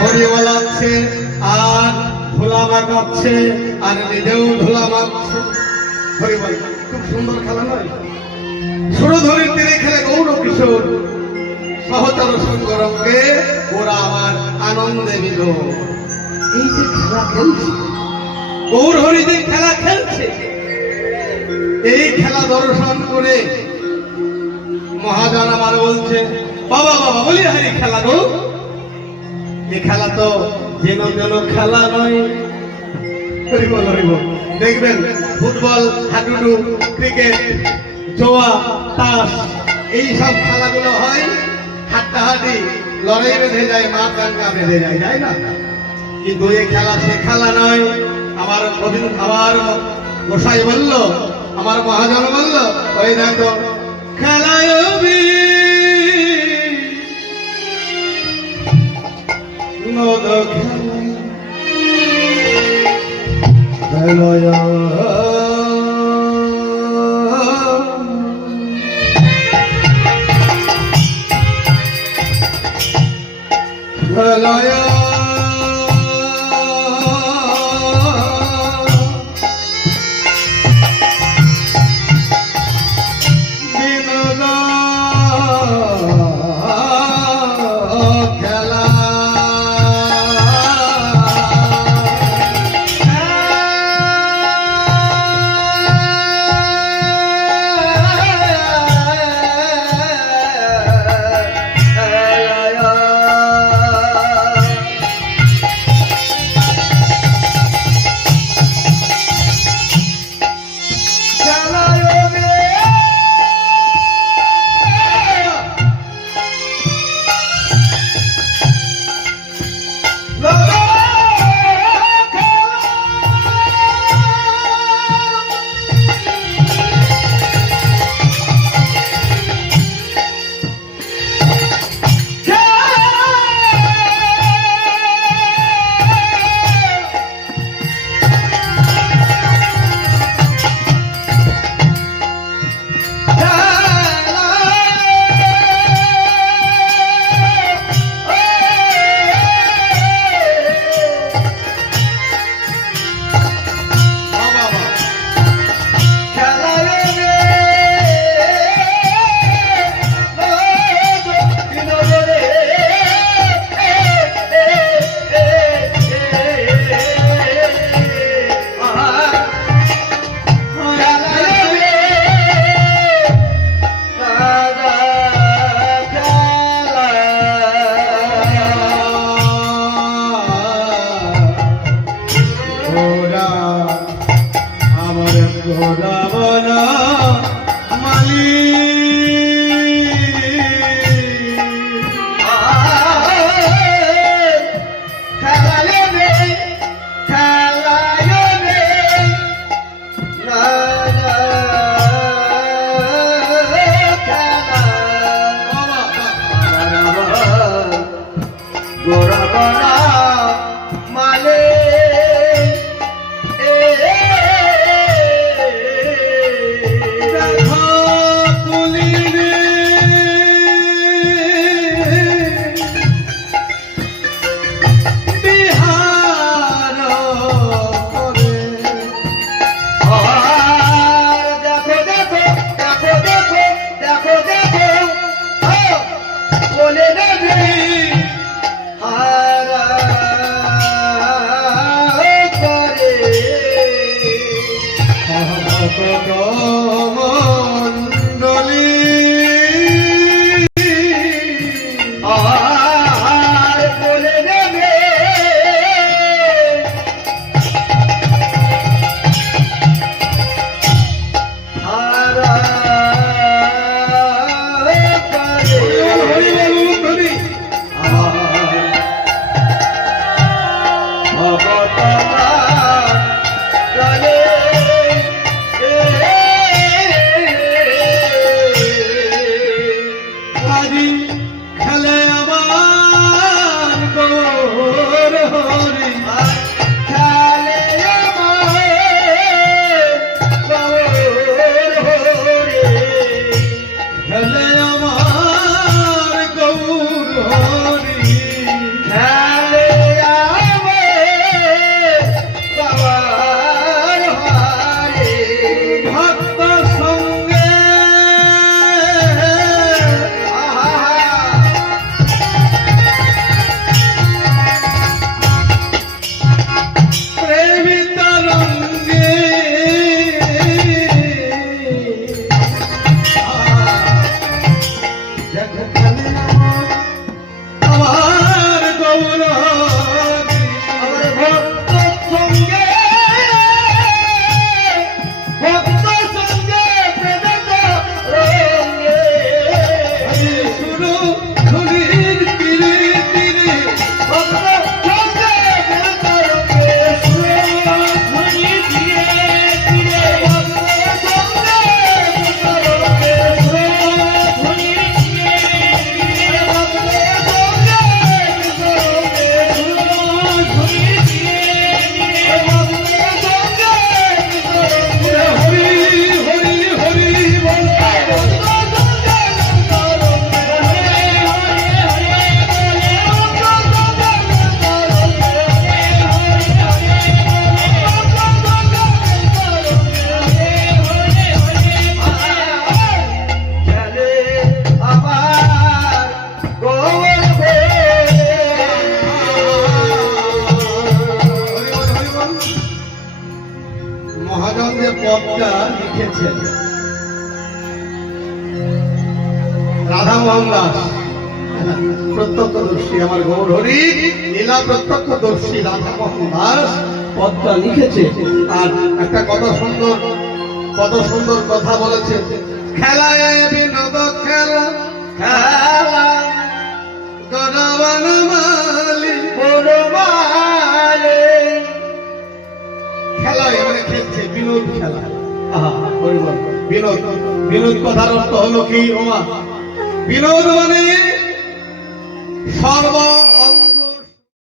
হরি বলাচ্ছে আর ধুলা মাখাচ্ছে আর নিজেও ধুলা মাখছে। হরি বল, খুব সুন্দর খেলা নয়? সুরধরির তীরে খেলে গৌর কিশোর সহচর সঙ্গরঙ্গে ওরা আমার আনন্দে মিল। এই যে খেলা খেলছে, গৌর হরি যে খেলা খেলছে, এই খেলা দর্শন করে মহাজন আমার বলছে, বাবা বাবা বলি হারি খেলা গো, এই খেলা তো যেন যেন খেলা নয়। হরিবল হরিবল। দেখবেন ফুটবল, হাডুডু, ক্রিকেট, জোয়া, তাস এইসব খেলাগুলো হয়, হাড্ডাহাড্ডি লড়াই বেঁধে যায়, মা কানকা বেঁধে যায়, যায় না? কিন্তু এই খেলা সে খেলা নয়। আমার আমার গোসাই বলল, আমার মহাজন বলল, ওই দেখো খেলায় নদ খেলায় খেলায় তপস্বী আমার গৌর হরি লীলা প্রত্যক্ষদর্শী রাধা মোহন দাস পদটা লিখেছে। আর একটা কত সুন্দর কথা বলেছে, খেলায় বিনোদ খেলা খেলা গণবন মালি খেলায় মানে খেলছে বিনোদ খেলা। আহা হরিবল বিনোদ। বিনোদ কথার অর্থ হলো কি ওমা? বিনোদ মানে সর্ব